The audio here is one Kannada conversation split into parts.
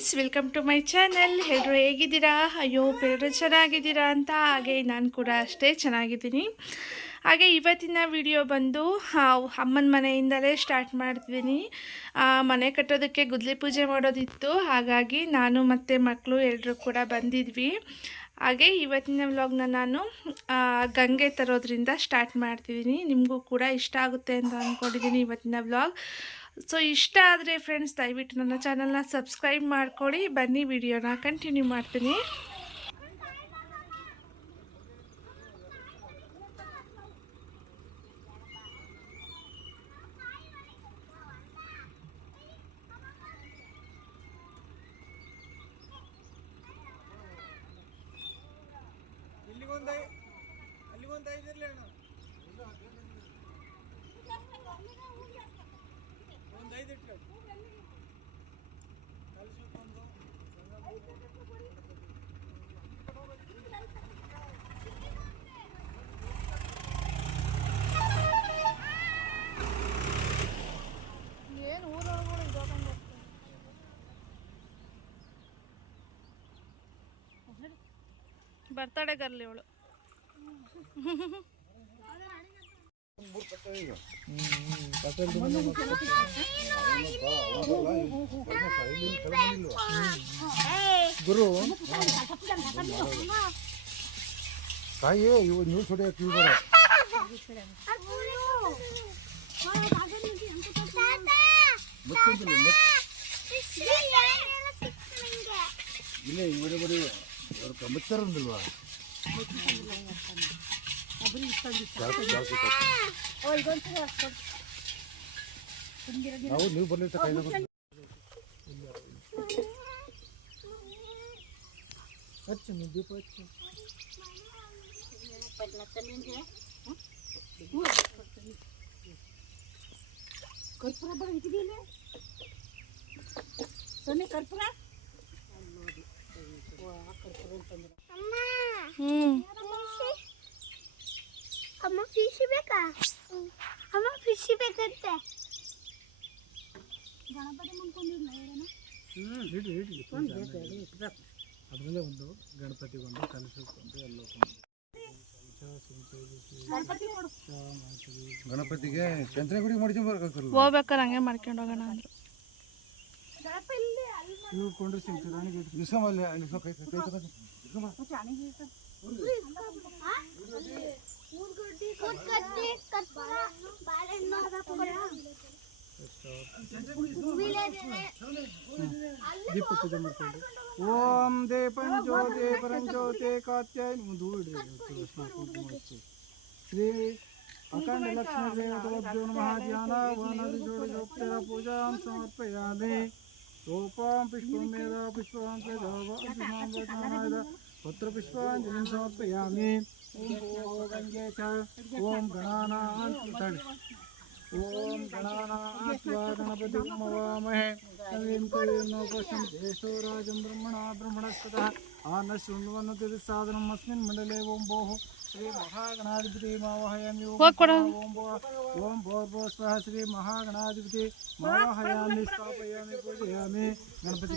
Friends welcome to my channel ಎಲ್ಲರೂ ಹೇಗಿದ್ದೀರಾ? ಅಯ್ಯೋ ಎಲ್ಲರೂ ಚೆನ್ನಾಗಿದ್ದೀರಾ ಅಂತ? ಹಾಗೆ ನಾನು ಕೂಡ ಅಷ್ಟೇ ಚೆನ್ನಾಗಿದ್ದೀನಿ. ಹಾಗೆ ಇವತ್ತಿನ ವಿಡಿಯೋ ಬಂದು ಅಮ್ಮನ ಮನೆಯಿಂದಲೇ ಸ್ಟಾರ್ಟ್ ಮಾಡ್ತಿದ್ದೀನಿ ಮನೆ ಕಟ್ಟೋದಕ್ಕೆ ಗುದ್ಲಿ ಪೂಜೆ ಮಾಡೋದಿತ್ತು. ಹಾಗಾಗಿ ನಾನು ಮತ್ತು ಮಕ್ಕಳು ಎಲ್ಲರೂ ಕೂಡ ಬಂದಿದ್ವಿ. ಹಾಗೆ ಇವತ್ತಿನ ವ್ಲಾಗ್ನ ನಾನು ಗಂಗೆ ತರೋದ್ರಿಂದ ಸ್ಟಾರ್ಟ್ ಮಾಡ್ತಿದ್ದೀನಿ. ನಿಮಗೂ ಕೂಡ ಇಷ್ಟ ಆಗುತ್ತೆ ಅಂತ ಅಂದ್ಕೊಂಡಿದ್ದೀನಿ ಇವತ್ತಿನ ವ್ಲಾಗ್ ಸೊ ಇಷ್ಟ ಆದರೆ ಫ್ರೆಂಡ್ಸ್ ದಯವಿಟ್ಟು ನನ್ನ ಚಾನಲ್ನ ಸಬ್ಸ್ಕ್ರೈಬ್ ಮಾಡ್ಕೊಳ್ಳಿ. ಬನ್ನಿ ವಿಡಿಯೋನ ಕಂಟಿನ್ಯೂ ಮಾಡ್ತೀನಿ. ಇಲ್ಲಿಗೊಂದು ಐ తిట్టలేదు కలిసి ఉందో నేను ఊరో కూడా జోకం చేస్తాను బర్త్డే కర్లు ఇవಳು ಗುರು ತಾಯಿ ಇವು ನೀವು ಸೊಡೆ ಕಿವಿಬೇಡ ಮುಚ್ಚಿಂದಿಲ್ಲ ಇಲ್ಲೇ ಇವರೇ ಬರೀ ಅವ್ರ ಮುಚ್ಚಾರಂದಿಲ್ವಾ ನಾವು ನೀವು ಬರ್ಲಿತ್ತ ಕೈ ಹಚ್ಚು ನೀವು ದೀಪ ಹಚ್ಚು ಕರ್ಪೂರ ಬರ ಇಟ್ಟಿದೆಯಲ್ಲ ಸೊನ್ನೆ ಕರ್ಪೂರ ಹ್ಞೂ ಅಮ್ಮ ಫಿಶ್ ಬೇಕಂತೆ ಗಣಪತಿ ಮುಂದ್ಕೊಂಡಿಲ್ಲ ಹೇಳೋಣ ಅದರಲ್ಲೇ ಒಂದು ಗಣಪತಿ ಒಂದು ಗಣಪತಿ ಕೊಡು. ಗಣಪತಿಗೆ ಚಂದ್ರಗುಡಿ ಮಾಡ್ಕೊಂಡ್ ಬರ್ಬೇಕಲ್ಲ ಹೋಗ್ಬೇಕಾರೆ ಹಂಗೆ ಮಾಡ್ಕೊಂಡು ಹೋಗೋಣ ಅಂದ್ರು. ಇವ್ರು ಸಿಗ್ತದೆ ಕೈ ಕೈ ತಗೊಂಡು ಇಸ್ಕೊಂಬ ಚೆನ್ನಾಗಿ ಕೂತ್ಕತ್ತಿ ಕರ್ಪೂರ ಬಾಳೆಹಣ್ಣು ದೀಪ ಪೂಜೆ ಮಾಡ್ಕೊಂಡು ಓಂ ದೇಪಂ ಜ್ಯೋತಿ ಪರಂಜ್ಯೋತಿ ಕಾತ್ಯಾಯ ಮುಂದೆ ಹೂಡಿಡಿ ಶ್ರೀ ಅಖಂಡ ಲಕ್ಷ್ಮೀ ದೇವತಾಭ್ಯೋ ನಮಃ ಧ್ಯಾನ ವನದಿ ಜೋಡಿಸೋಕ್ತರ ಪೂಜಾಂ ಸಮರ್ಪಯಾಮಿ ರೂಪಾಂ ಪುಷ್ಪಂ ಮೇಧ ಪುಷ್ಪಾಂ ಪ್ರಜಾವಾದ ಪತ್ರ ಪುಷ್ಪಾಂಜಲಿಂ ओम गणानाथ ओम गणानाथवा गणपति उमवामहे कवीं कवीं नोपशं देशोराजं आन शुण्वन आ न शृण्वन्नति साधनम् अस्मिन् मण्डले ओं भो ओं भो ओं भोर्भो स्वः श्रीमहागणाधिपति मावहयामि स्थापयामि पूजयामि गणपति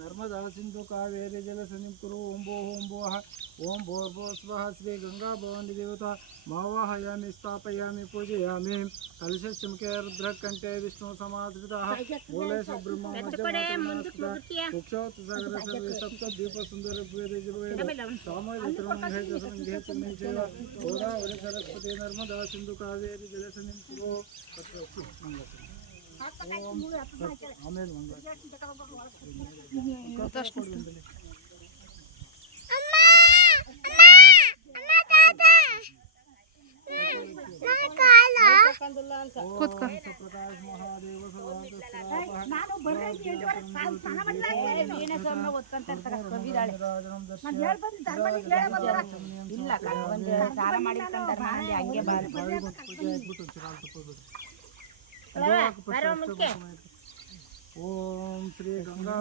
नर्मदा सिंधु कावेरी जल सन्निम कुरु। ओम भो ओम भो ओम भो भो स्वः श्री गंगा भवानी देवता मावाहयामि स्थापयामि पूजयामि कलशमुखे रुद्रकण्ठे विष्णु समाश्रिताः मूले सुब्रह्मण्यं उक्षोत् सागर सर्वे सप्त दीप सुंदर गोदावरी सरस्वती नर्मदा सिंधु कावेरी जल सन्निम ಕೂತ್ಕೊ. ಬರ್ರೆ ಎಂಟುವರೆ ಸಾಲ್ ಸ್ನಾನ ಮಾಡಿಲ್ಲ ವೀಣೆ ಸೊಮ್ಮೆ ಓದ್ಕೊಂತ ಇರ್ತಾರೆ ಕವಿದಾಳೆ ನಾನು ಹೇಳಿ ಬಂದು ಧರ್ಮನಿಗೆ ಹೇಳ ಬಂದ್ರ ಇಲ್ಲ ಬಂದು ಸ್ನಾನ ಮಾಡಿ ಹಂಗೆ ಬಾರಿ ಓಂ ಶ್ರೀ ಗಂಗಾ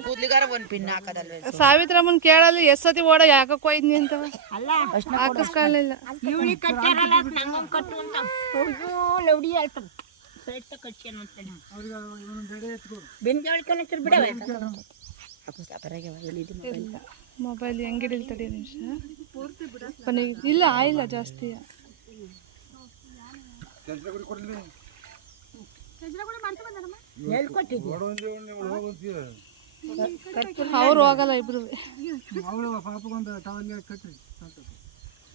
ಕೂದ್ಲಿಗಾರ ಒಂದ್ ಪಿನ್ ಹಾಕದಲ್ವೇ? ಸಾವಿತ್ರಮ್ಮನ್ ಕೇಳಲ್ಲ ಎಷ್ಟ್ ಸತಿ ಓಡ ಯಾಕಕ್ಕೆ ಹೋಯ್ನಿ ಅಂತ ಅಲ್ಲ ಹಾಕಿಸ್ಕೊಳ್ಳಿಲ್ಲ ಮೊಬೈಲ್ ಹೆಂಗಿಡಿಲ್ ತಡಿ ನಿಮಿಷ. ಇಲ್ಲ ಆಯಿಲ್ಲ ಜಾಸ್ತಿ. ಅವ್ರು ಹೋಗಲ್ಲ ಇಬ್ರು.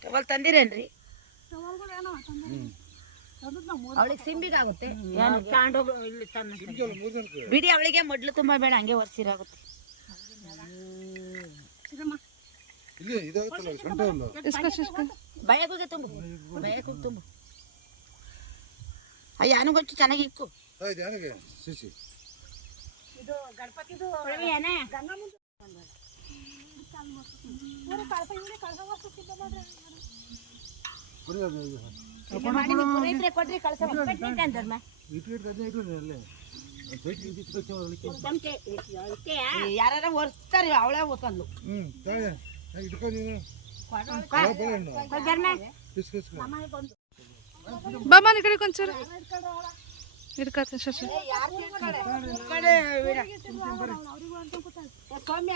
ಟವಲ್ ತಂದಿರೇನ್ರಿ? ಅವಳಿಗೆ ಸಿಂಬಿಗಾಗುತ್ತೆ. ತಗೊಂಡೋಗು ಇಲ್ಲಿ ತನ್ನ ಬಿಡಿ ಅವಳಿಗೆ ಮೊದ್ಲು ತುಂಬಾ ಬೇಡ ಹಂಗೆ ಒರ್ಸಿರಾಗುತ್ತೆ. ಇಸ್ಕೊ ಇಸ್ಕೊ ಭಯಕ್ಕೆ ತುಂಬು ಭಯಕ್ಕೆ ತುಂಬು. ಅಯ್ಯ ಅನುಗೊಚ್ಚು ಚೆನ್ನಾಗಿ ಇಕ್ಕು. ಇದು ಗಣಪತಿದು ಕೊಡ್ರಿ ಕಳ್ಸ ಯಾರ ಒರ್ಸ್ತಾರೆ ಅವಳೇ ಓದ್ತಂದ್ಲು ಬಾಮ ಈ ಕಡೆ. ಕೊಂಚೂರು. ಹಿಡ್ಕತ್ತ ಶಶಿ. ಸೌಮ್ಯ.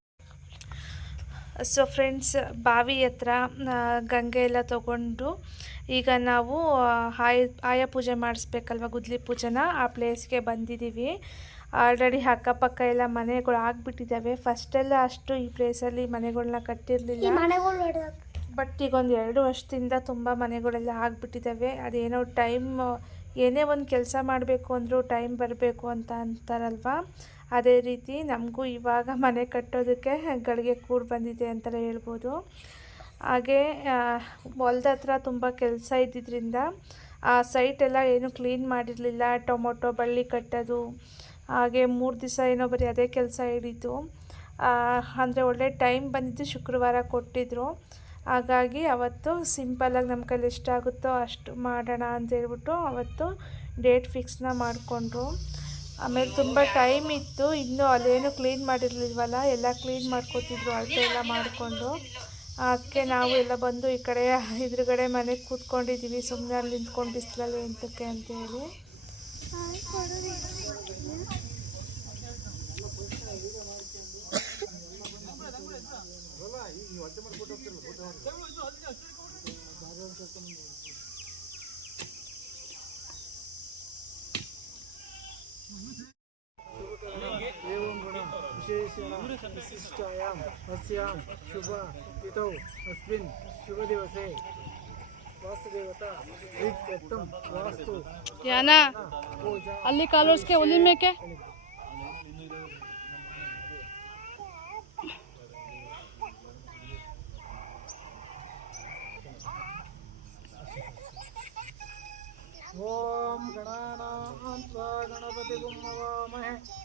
ಸೊ ಫ್ರೆಂಡ್ಸ್ ಬಾವಿ ಹತ್ರ ಗಂಗೆ ಎಲ್ಲ ತಗೊಂಡು ಈಗ ನಾವು ಆಯ ಆಯ ಪೂಜೆ ಮಾಡಿಸ್ಬೇಕಲ್ವ ಗುದ್ಲಿ ಪೂಜೆನ? ಆ ಪ್ಲೇಸ್ಗೆ ಬಂದಿದ್ದೀವಿ ಆಲ್ರೆಡಿ ಅಕ್ಕಪಕ್ಕ ಎಲ್ಲ ಮನೆಗಳು ಆಗಿಬಿಟ್ಟಿದ್ದಾವೆ. ಫಸ್ಟೆಲ್ಲ ಅಷ್ಟು ಈ ಪ್ಲೇಸಲ್ಲಿ ಮನೆಗಳನ್ನ ಕಟ್ಟಿರಲಿಲ್ಲ. ಬಟ್ ಈಗ ಒಂದು ಎರಡು ವರ್ಷದಿಂದ ತುಂಬ ಮನೆಗಳೆಲ್ಲ ಆಗಿಬಿಟ್ಟಿದ್ದಾವೆ. ಅದೇನೋ ಟೈಮ್ ಏನೇ ಒಂದು ಕೆಲಸ ಮಾಡಬೇಕು ಅಂದರೂ ಟೈಮ್ ಬರಬೇಕು ಅಂತ ಅಂತಾರಲ್ವ? ಅದೇ ರೀತಿ ನಮಗೂ ಇವಾಗ ಮನೆ ಕಟ್ಟೋದಕ್ಕೆ ಗಳಿಗೆ ಕೂಡಿ ಬಂದಿದೆ ಅಂತಲೇ ಹೇಳ್ಬೋದು. ಹಾಗೆ ಹೊಲ್ದ ಹತ್ರ ತುಂಬ ಕೆಲಸ ಇದ್ದಿದ್ದರಿಂದ ಆ ಸೈಟೆಲ್ಲ ಏನು ಕ್ಲೀನ್ ಮಾಡಿರಲಿಲ್ಲ. ಟೊಮೊಟೊ, ಬಳ್ಳಿ ಕಟ್ಟೋದು, ಹಾಗೆ ಮೂರು ದಿವಸ ಏನೋ ಬರೀ ಅದೇ ಕೆಲಸ ಹಿಡಿತು ಅಂದರೆ ಒಳ್ಳೆ ಟೈಮ್ ಬಂದಿದ್ದು ಶುಕ್ರವಾರ ಕೊಟ್ಟಿದ್ದರು ಹಾಗಾಗಿ ಅವತ್ತು ಸಿಂಪಲಾಗಿ ನಮ್ಮ ಕೈಲಿ ಎಷ್ಟಾಗುತ್ತೋ ಅಷ್ಟು ಮಾಡೋಣ ಅಂತ ಹೇಳ್ಬಿಟ್ಟು ಅವತ್ತು ಡೇಟ್ ಫಿಕ್ಸ್ನ ಮಾಡಿಕೊಂಡ್ರು. ಆಮೇಲೆ ತುಂಬ ಟೈಮ್ ಇತ್ತು. ಇನ್ನೂ ಅದೇನು ಕ್ಲೀನ್ ಮಾಡಿರಲಿಲ್ವಲ್ಲ, ಎಲ್ಲ ಕ್ಲೀನ್ ಮಾಡ್ಕೊತಿದ್ರು, ಅಳತೆ ಎಲ್ಲ ಮಾಡಿಕೊಂಡು. ಅದಕ್ಕೆ ನಾವು ಎಲ್ಲ ಬಂದು ಈ ಕಡೆ, ಎದುರುಗಡೆ ಮನೆಗೆ ಕೂತ್ಕೊಂಡಿದ್ದೀವಿ ಸುಮ್ಮನೆ ಅಲ್ಲಿ ನಿಂತ್ಕೊಂಡು ಬಿಸಿಲಲ್ಲಿ ಎಂತಕ್ಕೆ ಅಂತೇಳಿ. विशेषण विशिष्टायां अस्यां शुभ तिथौ अस्मिन् शुभदिवसे कलर्स के ओली में के ओम गणाना गणपति गुम्मा वामहे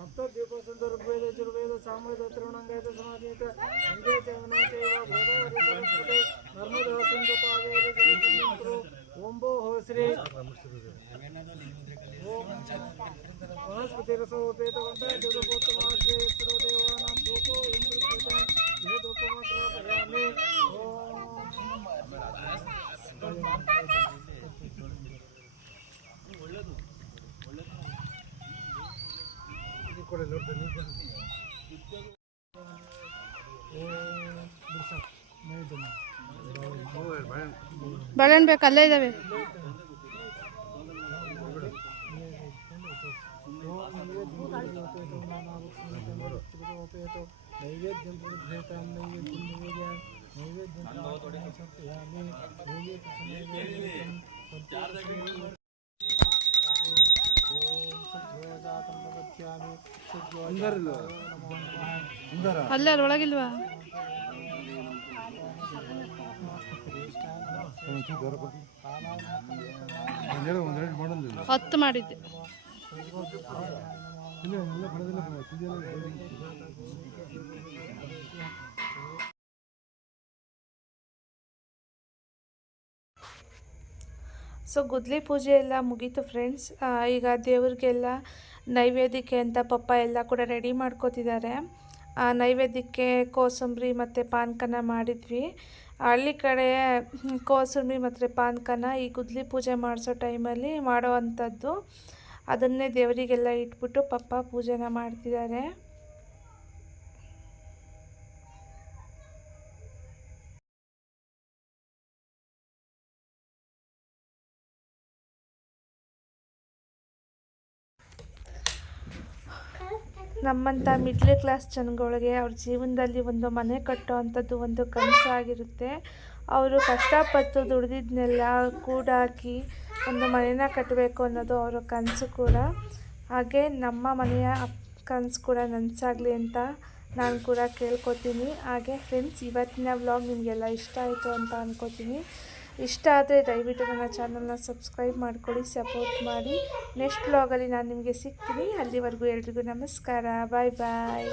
ಸಪ್ತದ್ವೀಪ ಸುಂದರ ಋಗ್ವೇದ ಯಜುರ್ವೇದ ಸಾಮವೇದ ತ್ರಿವಣಂಗಾಯತ ಸಮಾಜೇತ ಸಂಜಯ ಚವನಾಯತ ಗೋದಾವರಿ ಸರಸ್ವತಿ ನರ್ಮದಾ सरस्वती ಬಾಳೆಹಣ್ಣು ಬೇಕು ಅಲ್ಲೇ ಇದ್ದಾವೆ ನೈವೇದ್ಯಂ ಪ್ರತಿಭೇತಾಂ ನೈವೇದ್ಯಂ ನಿವೇದ್ಯಾಂ ನೈವೇದ್ಯಂ ಸಮರ್ಪಯಾಮಿ ನೈವೇದ್ಯಂ ಸಮರ್ಪಯಾಮಿ ಅಲ್ಲೇ ಅಲ್ಲಿ ಒಳಗಿಲ್ವಾ ಹತ್ತು ಮಾಡಿದ್ದೆ. ಸೊ ಗುದ್ಲಿ ಪೂಜೆ ಎಲ್ಲ ಮುಗೀತು ಫ್ರೆಂಡ್ಸ್ ಈಗ ದೇವ್ರಿಗೆಲ್ಲ ನೈವೇದ್ಯಕ್ಕೆ ಅಂತ ಪಪ್ಪ ಎಲ್ಲ ಕೂಡ ರೆಡಿ ಮಾಡ್ಕೋತಿದ್ದಾರೆ. ನೈವೇದ್ಯಕ್ಕೆ ಕೋಸಂಬರಿ ಮತ್ತು ಪಾನಕನ ಮಾಡಿದ್ವಿ. ಹಳ್ಳಿ ಕಡೆ ಕೋಸುಂಬಿ ಮತ್ತು ಪಾನಕನ ಈ ಗುದ್ಲಿ ಪೂಜೆ ಮಾಡಿಸೋ ಟೈಮಲ್ಲಿ ಮಾಡೋ ಅಂಥದ್ದು. ಅದನ್ನೇ ದೇವರಿಗೆಲ್ಲ ಇಟ್ಬಿಟ್ಟು ಪಪ್ಪ ಪೂಜೆನ ಮಾಡ್ತಿದ್ದಾರೆ. ನಮ್ಮಂಥ ಮಿಡ್ಲ್ ಕ್ಲಾಸ್ ಜನಗಳಿಗೆ ಅವ್ರ ಜೀವನದಲ್ಲಿ ಒಂದು ಮನೆ ಕಟ್ಟೋ ಅಂಥದ್ದು ಒಂದು ಕನಸಾಗಿರುತ್ತೆ. ಅವರು ಕಷ್ಟಪಟ್ಟು ದುಡಿದಿದ್ದನ್ನೆಲ್ಲ ಕೂಡಾಕಿ ಒಂದು ಮನೆನ ಕಟ್ಟಬೇಕು ಅನ್ನೋದು ಅವರ ಕನಸು ಕೂಡ. ಹಾಗೆ ನಮ್ಮ ಮನೆಯ ಕನಸು ಕೂಡ ನನಸಾಗಲಿ ಅಂತ ನಾನು ಕೂಡ ಕೇಳ್ಕೊತೀನಿ. ಹಾಗೆ ಫ್ರೆಂಡ್ಸ್ ಇವತ್ತಿನ ವ್ಲಾಗ್ ನಿಮಗೆಲ್ಲ ಇಷ್ಟ ಆಯಿತು ಅಂತ ಅಂದ್ಕೋತೀನಿ ಇಷ್ಟ ಆದರೆ ದಯವಿಟ್ಟು ನನ್ನ ಚಾನಲ್ನ ಸಬ್ಸ್ಕ್ರೈಬ್ ಮಾಡ್ಕೊಳ್ಳಿ, ಸಪೋರ್ಟ್ ಮಾಡಿ. ನೆಕ್ಸ್ಟ್ ಬ್ಲಾಗಲ್ಲಿ ನಾನು ನಿಮಗೆ ಸಿಗ್ತೀನಿ. ಅಲ್ಲಿವರೆಗೂ ಎಲ್ರಿಗೂ ನಮಸ್ಕಾರ. ಬಾಯ್ ಬಾಯ್